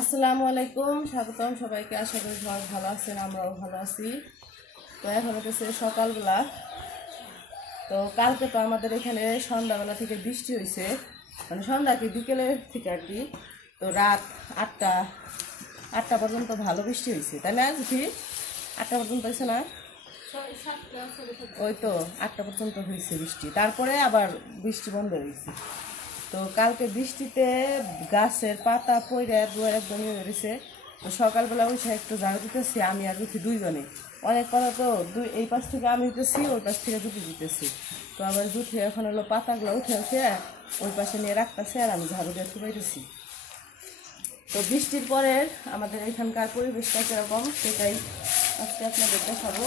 আসসালামু আলাইকুম, স্বাগতম সবাইকে। আশা করি সবাই ভালো আছেন, আমরাও ভালো আছি। তো এখন হচ্ছে সকালবেলা। তো কালকে তো আমাদের এখানে সন্ধ্যাবেলা থেকে বৃষ্টি হয়েছে, মানে সন্ধ্যা কি বিকেলের থেকে আর কি। তো রাত আটটা আটটা পর্যন্ত ভালো বৃষ্টি হয়েছে, তাই না? কি 8টা পর্যন্ত হয়েছে না? ওই তো 8টা পর্যন্ত হয়েছে বৃষ্টি, তারপরে আবার বৃষ্টি বন্ধ হয়েছে। তো কালকে বৃষ্টিতে গাছের পাতা পড়ে একদম ইয়ে হয়েছে। তো সকালবেলা ওই সাইড একটু ঝাড়ু দিতেছি আমি আর জুথি দুইজনে। অনেক কথা তো এই পাশ থেকে আমি দিতেছি, ওই পাশ থেকে জুতি দিতেছি। তো আবার জুথি এখন হলো পাতাগুলো উঠে ওই পাশে নিয়ে রাখতেছে আর আমি ঝাড়ু দিয়ে পাইতেছি। তো বৃষ্টির পরে আমাদের এখানকার পরিবেশটা কীরকম সেটাই আজকে আপনাদের দেখাবো।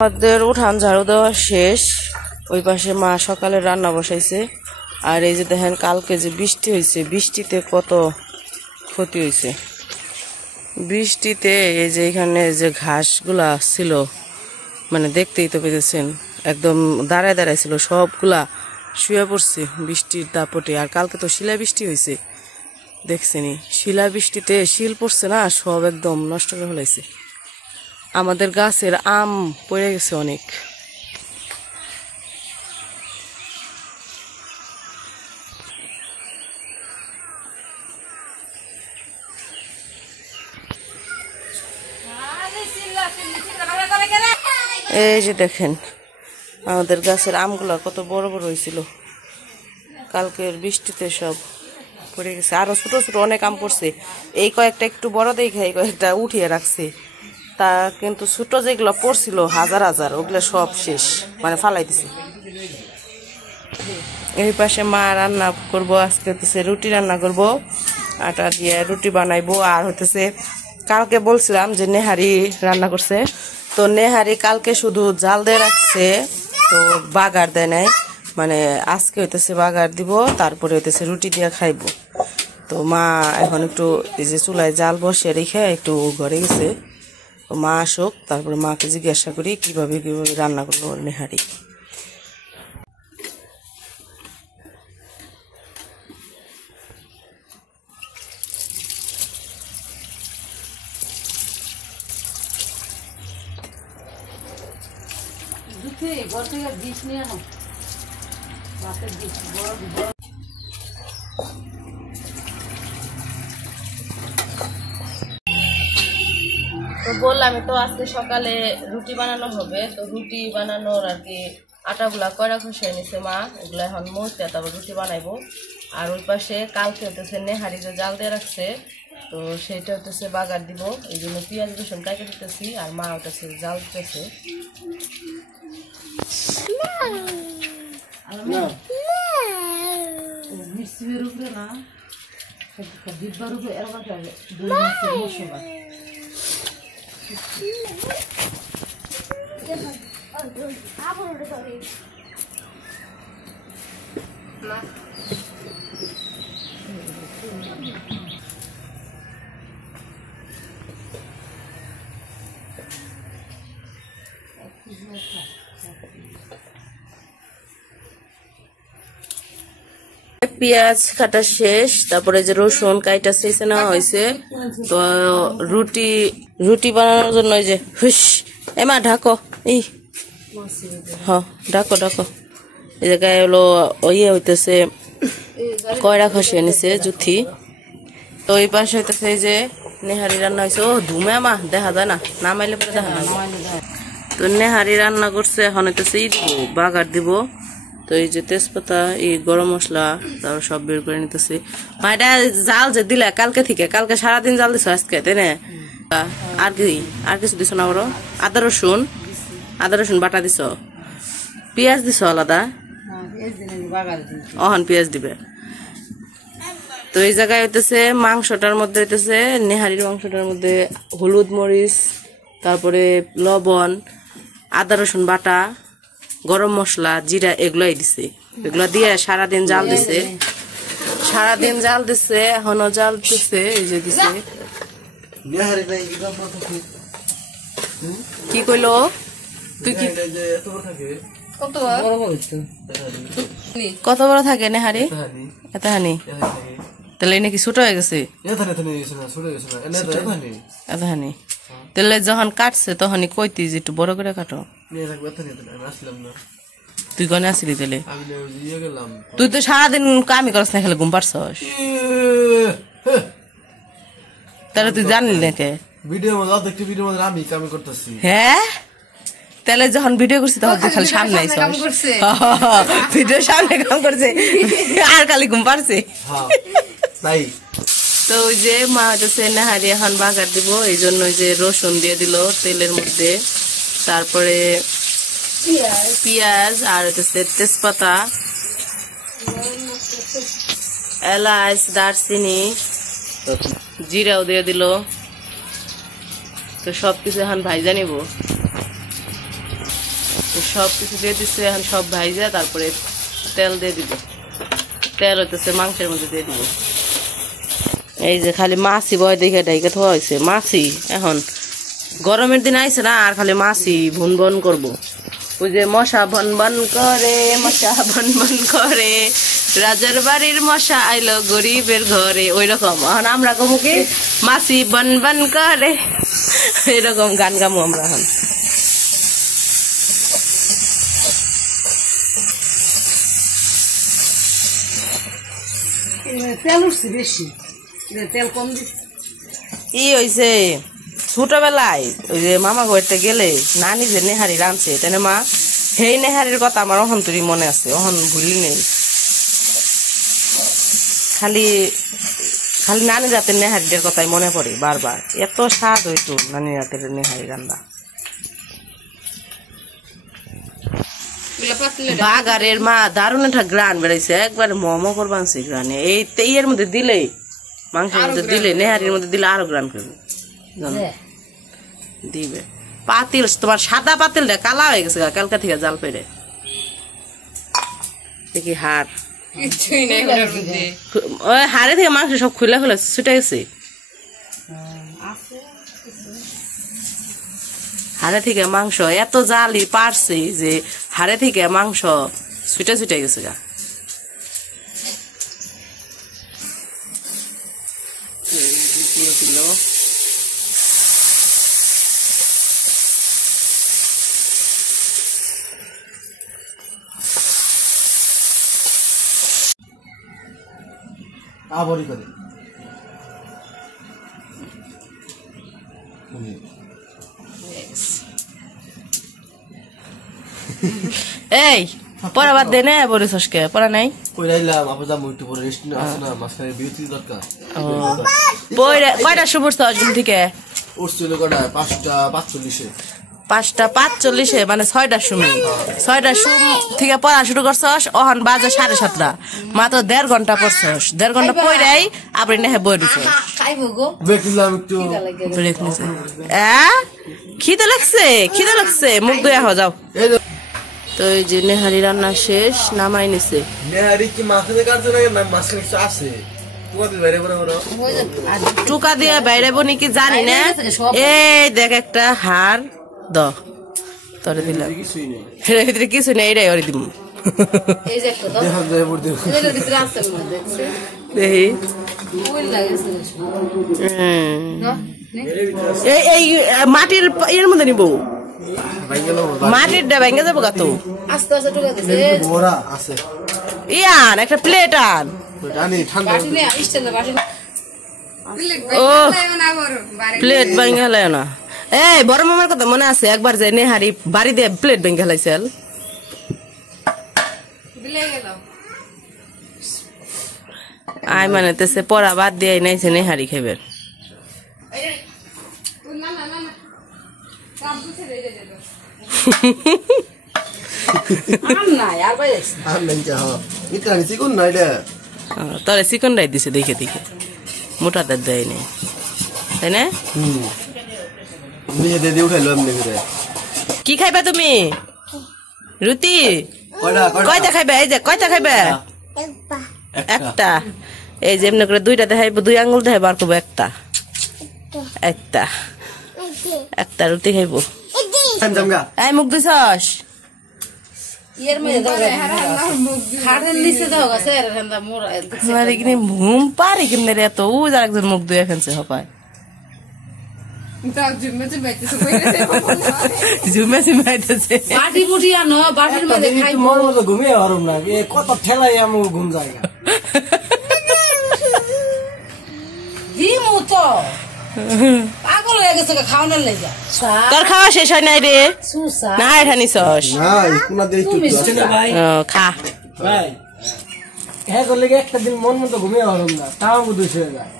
আমাদের উঠান ঝাড়ু দেওয়া শেষ। ওই পাশে মা সকালে রান্না বসাইছে। আর এই যে দেখেন কালকে যে বৃষ্টি হয়েছে, বৃষ্টিতে কত ক্ষতি হয়েছে। বৃষ্টিতে এই যে এখানে যে ঘাসগুলা ছিল, মানে দেখতেই তো পেয়েছেন, একদম দাঁড়ায় দাঁড়ায় ছিল, সবগুলা শুয়ে পড়ছে বৃষ্টির দাপটে। আর কালকে তো শিলা বৃষ্টি হয়েছে, দেখছেনি শিলা বৃষ্টিতে শিল পড়ছে না, সব একদম নষ্ট করে ফেলাইছে। আমাদের গাছের আম পড়ে গেছে অনেক। এই যে দেখেন আমাদের গাছের আমগুলা কত বড় বড় হয়েছিল, কালকের বৃষ্টিতে সব পড়ে গেছে। আরো ছোট ছোট অনেক আম পড়ছে, এই কয়েকটা একটু বড় দেখে এই কয়েকটা উঠিয়ে রাখছে। তা কিন্তু ছোট যেগুলো পড়ছিল হাজার হাজার, ওগুলো সব শেষ, মানে ফালাই দিছে। এই পাশে মা রান্না করবো, আজকে হতেছে রুটি রান্না করব, আটা দিয়ে রুটি বানাইবো। আর হতেছে কালকে বলছিলাম যে নেহারি রান্না করছে, তো নেহারি কালকে শুধু জাল দিয়ে রাখছে, তো বাগার দেয় নাই। মানে আজকে হইতেছে বাগার দিব, তারপরে হইতেছে রুটি দিয়ে খাইবো। তো মা এখন একটু এই যে চুলায় জাল বসে রেখে একটু ঘরে গেছে। তো মা আসুক, তারপরে মাকে জিজ্ঞাসা করি কিভাবে কিভাবে রান্না করবো নেহারি। তো বললাম তো আজকে সকালে রুটি বানানো হবে। তো রুটি বানানোর আর কি আটাগুলা কয়রা খসিয়ে নিছে মা, এগুলো এখন মরতে তারপর রুটি বানাইবো। আর ওই পাশে কালকে হতেছে নেহারি যে জাল দিয়ে রাখছে, তো সেইটা হতেছে বাগার দিব, এই জন্য পেঁয়াজ রসুন কাটে দিতেছি। আর মা হতেছে জাল দিতেছে। মিষ্টির উপরে না ডিব্বার উপরে এরকম দুই মাসের মশলা পেঁয়াজ কাটা শেষ, তারপরে যে রসুন কাইটা শেষে নেওয়া হয়েছে। তো রুটি বানানোর জন্য ওই যে হুস এমা ঢাকো এই ঢাকো ঢাকো। এই জায়গায় হলো ইয়ে হইতেছে কয়রা খসিয়ে নিছে জুথি। তো ওই পাশে হইতেছে এই যে নেহারি রান্না হয়েছে। ও ধুমে মা দেখা যায় না, নামাইলে পরে দেখা যায়। তো নেহারি রান্না করছে, এখন হইতেছে ই দিব বাগার দিব। তো এই যে তেজপাতা এই গরম মশলা তারপর সব বের করে নিতেছি। মা এটা জাল যে দিলা কালকে থেকে, কালকে সারাদিন জাল দিছো আজকে তাই না? আর কি আর কিছু দিছো না? বড় আদা রসুন বাটা দিছ, পেঁয়াজ দিছ আলাদা, অহন পেঁয়াজ দিবে। তো এই জায়গায় হইতেছে মাংসটার মধ্যে হইতেছে নেহারির মাংসটার মধ্যে হলুদ মরিচ তারপরে লবণ আদা রসুন বাটা গরম মশলা জিরা এগুলাই দিছে। এগুলা দিয়ে সারাদিন জাল দিছে, এখনো জাল দিছে। এই যে দিছে কি কইলো তুই কি কত বড় থাকে নেহারি? এতহানি? তাহলে নাকি ছোট হয়ে গেছে? এতহানি তাহলে যখন কাটছে তখনই কইতি যে একটু বড় করে কাটো। তুই কনে আসলি তাহলে? তুই তো সারাদিন কামই করস না, খেলে ঘুম পারছস, তাহলে তুই জানলি নাকি? হ্যাঁ তাহলে যখন ভিডিও করছি তখন তুই খালি সামনে ভিডিও সামনে কাম করছে আর খালি ঘুম পারছে। তো ওই যে মা হচ্ছে নেহারি এখন বাগার দিব, এই জন্য ওই যে রসুন দিয়ে দিল তেলের মধ্যে, তারপরে পেঁয়াজ আর হচ্ছে তেজপাতা এলাচ দারচিনি জিরাও দিয়ে দিল। তো সবকিছু এখন ভাইজা নিব, সবকিছু দিয়ে দিচ্ছে এখন সব ভাইজা, তারপরে তেল দিয়ে দিব। তেল হইতেছে মাংসের মধ্যে দিয়ে দিব। এই যে খালি মাছি বয় দেখে ডাইকে থোয়া হয়েছে, মাছি এখন গরমের দিন আইছে না, আর খালি মাছি ভন ভন করবো। ওই যে মশা ভন ভন করে রাজার বাড়ির মশা আইলো গরিবের ঘরে, ওই রকম এখন আমরা কমু কি মাছি বন বন করে, এরকম গান গামু আমরা এখন। তেল উঠছে বেশি, তেল কম দিচ্ছে। কি হয়েছে ছোটবেলায় ওই যে মামা ঘরতে গেলে নানি যে নেহারি রাঁধছে তেনে মা সেই নেহারির কথা আমার অহন্তরই মনে আছে, অহন ভুলি নেই। খালি খালি নানি রাতের নেহারিদের কথাই মনে পড়ে বারবার, এত স্বাদ হইতো নানি রাতের নেহারি রান্না। বাগারের মা দারুণ একটা গ্রান বেড়াইছে, একবার মোমো করবানছে গ্রানে। এই এর মধ্যে দিলে মাংসের মধ্যে দিলে নেহারির মধ্যে দিলে আরো গ্রান করবে দিবে। পাতিল তোমার সাদা পাতিলটা কালা হয়ে গেছে কালকা থেকে জাল পেড়ে দেখি হাড়, ওই হাড়ে থেকে মাংস সব খুলে খুলে ছুটে গেছে। হাড়ে থেকে মাংস এত জালি পারছে যে হাড়ে থেকে মাংস ছুটে ছুটে গেছে গা। আবরি করে এই পড়া বাদ দে না বলিসকে পড়া নাই কইরাইলাম আপা যা মুইটু পরে রেস্ট আছে না, মাঝখানে বিরতি দরকার। পড়া কয়টা শুভর ঘুম থেকে উঠছিল কটা 5:45 5:45 মানে 6টার সময়, 6টার সময় থেকে পড়া শুরু করছস, ওহন বাজে 7:30, মাত্র 1.5 ঘন্টা পড়ছস। 1.5 ঘন্টা পড়াই আপনি নেহে বই দিছস। দেখলাম একটু ব্রেক নিছে। খিদে লাগছে মুখ ধুয়ে আহ যাও। তো এই যে নেহারি রান্না শেষ, নামাই নিছে। নেহারি কি মাছতে কাটছে না মাছের কিছু আছে? টুকা দিয়ে বাইরেবো নাকি জানি না। এই দেখ একটা হার দ তোরে দিলাম, এর ভিতরে কিছু নেই, এটাই ওরে দিব এই যে একটা তো দেখো যাই পড়তে এটার ভিতরে আছে মনে হয়, দেখছে দেখি ওই লাগেছে না এই মাটির এর মধ্যে নিব ভাই গেল মাটির ডা ভেঙে যাবো কত আস্তে আস্তে ঢুকে দিছে বড়া আছে ইয়ান একটা প্লেট আন জানি ঠান্ডা বাটি নিয়ে স্ট্যান্ডে বাটি ও প্লেট ভেঙে হেলায় না এই বড় মামার কথা মনে আছে একবার যে নেহারি বাড়ি দিয়ে প্লেট ভেঙে হেলাইছিল আই মানে তেসে পড়া বাদ দিয়ে নাইছে নেহারি খাইবেন নাই আর বাইরে আর নাই যা এটা নিছি কোন না এটা তোরে চিকন রাই দিছে দেখে দেখে মোটা দাঁত দেয় নাই তাই না নিজে দিয়ে উঠাইলো এমনি করে কি খাইবা তুমি রুটি কয়টা কয়টা খাইবে এই যে কয়টা খাইবে একটা এই যে এমনি করে দুইটা দেখাইবো দুই আঙ্গুল দেখাইবো আর করবো একটা একটা একটা রুটি খাইবো জামগা এই মুখ দিছস এর মধ্যে দাও খাটের নিচে দাও গাছে আর ঠান্ডা মোড়া মানে কিনে ঘুম পারি কিনে রে এত ও যার একজন মুখ ধুয়ে ফেলছে হপায় ঝুমে ঝুমাইতেছে বাটি বুটি আনো বাটির মধ্যে খাইবো মোর মতো ঘুমিয়ে পারুম না এ কত ঠেলাই আমার ঘুম যায় দিমু তো পাগল হয়ে গেছে খাওয়ানোর লেগে তোর খাওয়া শেষ হয় নাই রে সুসা না এটা নিছস না কোনা দিয়ে একটু ভাই খা ভাই হ্যাঁ করলে একটা দিন মন মতো ঘুমিয়ে পারুম না তাও বুঝে হয়ে যায়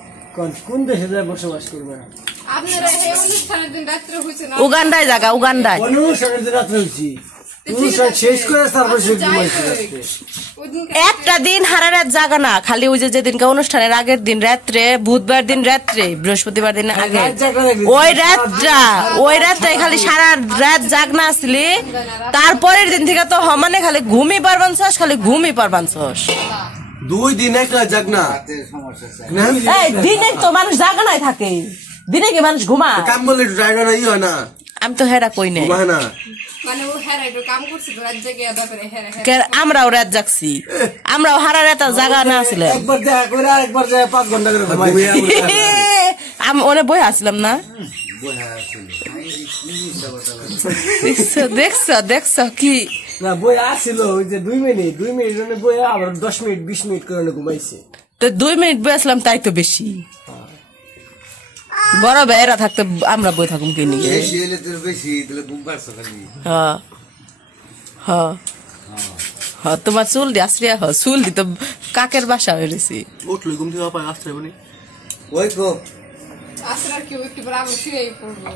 কোন দেশে যায় বসবাস করবে না আপনারা এই অনুষ্ঠানের দিন রাত্রে হয়েছে না উগান্ডায় জায়গা উগান্ডায় অনুষ্ঠানের দিন রাত্রে হয়েছি অনুষ্ঠান শেষ করে তারপর সে ঘুমাইছি রাত্রে ওই দিন একটা দিন হারা রাত জাগা না খালি ওই যে যেদিনকে অনুষ্ঠানের আগের দিন রাত্রে বুধবার দিন রাত্রে বৃহস্পতিবার দিন আগে ওই রাতটা খালি সারা রাত জাগনা আসলি তারপরের দিন থেকে তো মানে খালি ঘুমই পারবান খালি ঘুমই পারবান দুই দিন একটা জাগ না এই দিনে তো মানুষ জাগা নাই থাকে দিনে কি মানুষ ঘুমা কাম বলে ড্রাইভার নাই হয় না আমি তো হেরা কই নাই ঘুমায় না মানে ও হ্যাঁ একটু কাম করছে তো রাত জেগে আদা করে হ্যাঁ আমরাও রাত জাগছি আমরাও হারা রাত জাগা না আসলে একবার দেখা করে আর একবার যায় 5 ঘন্টা করে ঘুমাইছি আমি ওনে বই আসলাম না দেখছ দেখছ কি না বই আসছিল ওই যে 2 মিনিট জন্য বই আবার 10 মিনিট 20 মিনিট করে ঘুমাইছে তো 2 মিনিট বই আসলাম তাই তো বেশি বড় বেড়া থাকতে আমরা বই থাকুম কি নিয়ে তোমার চুল দি আশ্রিয়া চুল দি তো কাকের বাসা হয়েছি উঠলো ঘুম থেকে পায় আসতে বলি ওই তো আসলে কেউ একটু বরাবর শুয়েই পড়বো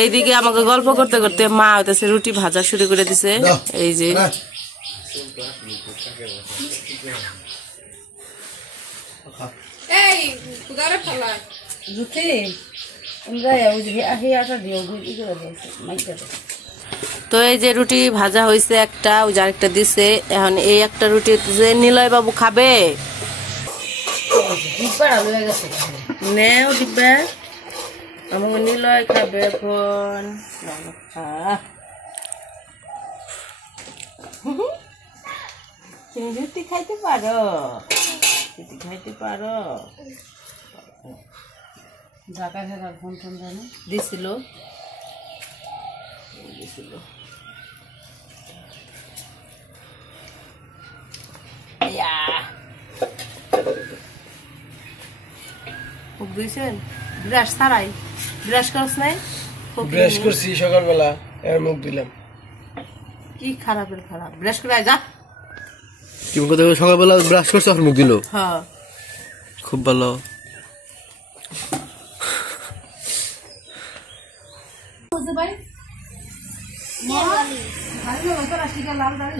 এইদিকে আমাকে গল্প করতে করতে মা হইতেছে রুটি ভাজা শুরু করে দিছে এই যে এই কুদারে ফেলা রুটি ওই যে আটা দিও গুড়ি করে দিয়েছে মাইকা তো এই যে রুটি ভাজা হয়েছে একটা ওই যে আরেকটা দিছে এখন এই একটা রুটি হইতেছে নিলয় বাবু খাবে ডিব্বাটা লয়ে গেছে নেও দিবে আমাকে নিলয় খাবে ফোন তুমি রুটি খাইতে পারো রুটি খাইতে পারো ঢাকা ঢাকার ফোন ফোন জানে দিছিল ব্রাশ ছাড়াই ব্রাশ করছ নাই ব্রাশ করছি সকালবেলা এর মুখ দিলাম কি খারাপের খারাপ ব্রাশ করে যা তুমি কথা সকালবেলা ব্রাশ করছো আর মুখ দিল হ্যাঁ খুব ভালো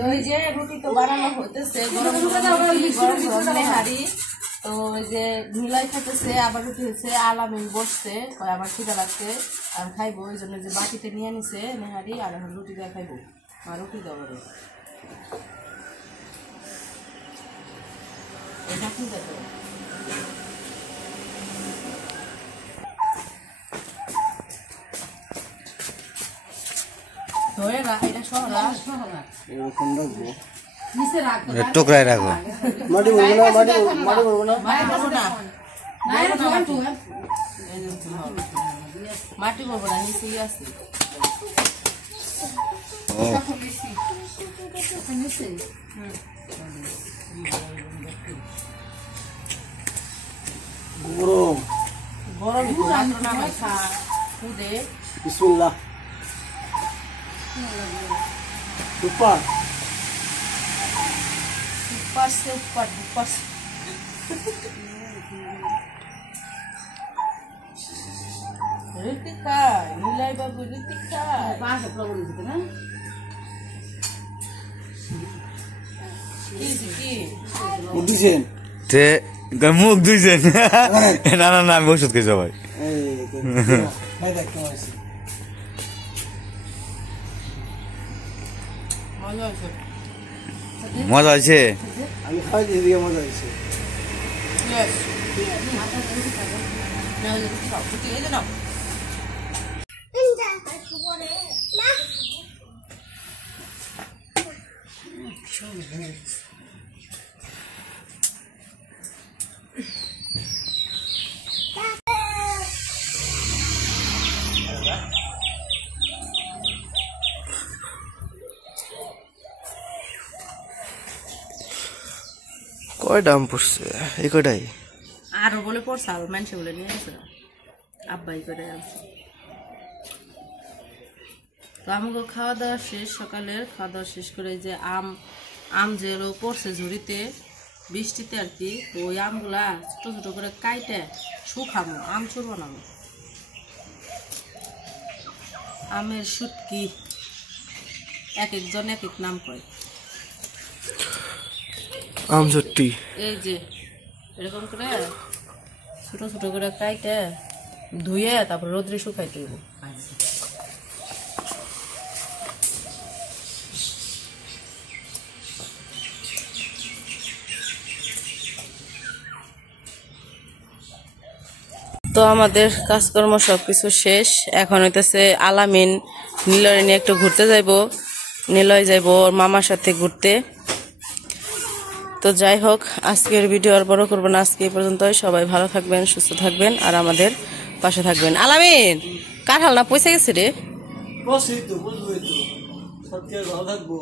ওই যে রুটি তো বানানো হইতেছে হাড়ি তো ওই যে মিলাই খাইতেছে আবার রুটি হচ্ছে আলামিন বসছে আবার খিদা লাগছে আর খাইবো ওই জন্য যে বাটিতে নিয়ে নিছে নেহারি আর এখন রুটি দিয়ে খাইবো আর রুটি দেওয়া এটা কি দেখো হয়ে রাখ এটা শহরা এরকম রাখবো নিচে রাখ টুকরায় রাখো। মাটি বলবো না মাটি বলবো না মাটি বলবো না না এটা মাটি বলবো না নিচে আছে ও নিচে গরম গরম একটু রাত্র না হয় খা খুদে বিসমিল্লাহ সুপার পারছে পারছে ঋতিকা নিলাই বাবু ঋতিকা পাঁচ প্রবণ দিতে না কি বুঝছেন তে মুখ ধুইছেন। না না না আমি ওষুধ খেয়েছি ভাই। ভাই দেখ কেমন আছে মজা হয়েছে মজা হয়েছে। আমি খাই দিয়ে মজা হয়েছে Yes. না হলে কিছু খাও কিছু এই যে নাও কয় দাম পড়ছে এই কয়টাই? আরো বলে পড়ছে আরো মানুষে বলে নিয়ে গেছে আব্বাই করে আনছে তো আমাকে খাওয়া দাওয়া শেষ সকালের খাওয়া দাওয়া শেষ করে যে আম যে পড়ছে ঝুড়িতে বৃষ্টিতে আর কি তো ওই আমগুলা ছোট ছোট করে কাইটে শুকামো আম চুর বানাবো আমের শুটকি এক একজন এক এক নাম কয় আম সত্যি এই যে এরকম করে ছোট ছোট করে কাইটে ধুয়ে তারপর রোদ্রে শুকাইতে দেবো তো আমাদের কাজকর্ম সবকিছু শেষ এখন হইতেছে আলামিন নীলয় নিয়ে একটু ঘুরতে যাইবো নীলয় যাইবো ওর মামার সাথে ঘুরতে তো যাই হোক আজকের ভিডিও আর বড় করবো না আজকে এই পর্যন্তই সবাই ভালো থাকবেন সুস্থ থাকবেন আর আমাদের পাশে থাকবেন আলামিন কাঁঠাল না পয়সা গেছে রে বসই তো বুঝবই তো সত্যি ভালো থাকবো